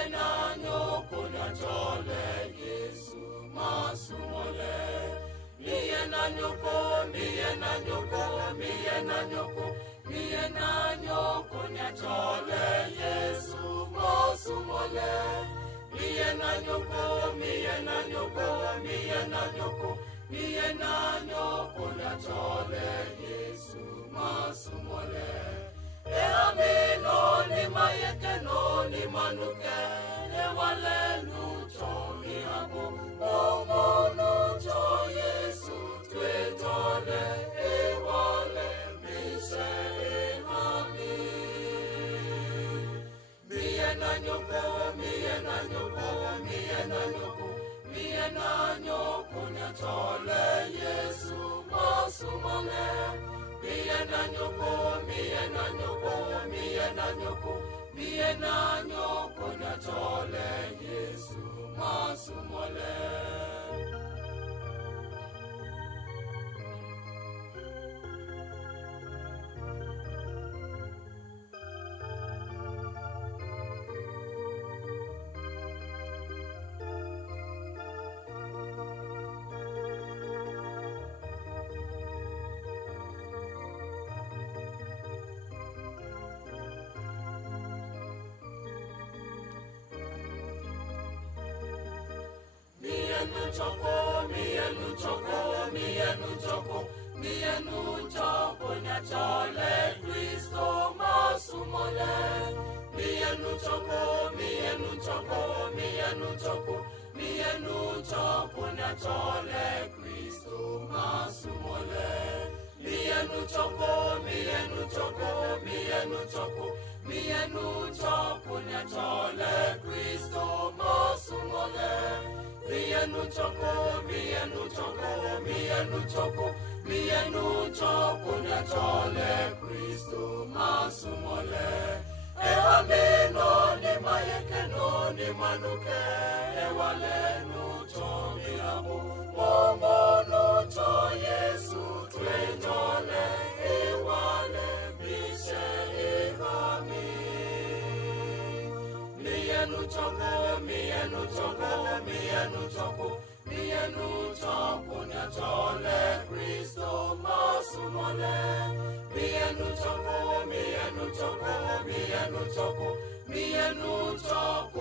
miena nyoko nyachole Yesu masumole. Miena nyoko, miena nyoko, miena nyoko, miena nyoko nyachole Yesu masumole. Miena nyoko, miena nyoko, miena nyoko, miena nyoko nyachole Yesu masumole. Amino ni mayeke no ni manuke e wale nucho mi abo omo nucho Yesu twetole e wale mise e hami. Miena nyoko, miena nyoko, miena nyoko, miena nyoko nyachole Yesu masumole. Miena nyoko, miena nyoko, miena nyoko, miena nyoko nyachole Yesu masumole. Mienu choko, mienu choko, mienu choko, mienu choko nyachole Kristo masumole. Mienu choko, mienu choko, mienu choko, mienu choko nyachole Kristo masumole. Mienu choko, mienu choko, mienu choko, mienu choko nyachole Kristo masumole. Mienu choko, mienu choko, mienu choko, mienu choko nyachole Kristo masumole. Amino ni mayeke no ni manuke e wale nucho mi abo momo nucho Yesu twetole e wale mise e hami. Mienu choko, mienu choko, mienu choko, mienu choko nyachole Kristo masumole. Mienu choko, mienu choko, mienu choko, mienu choko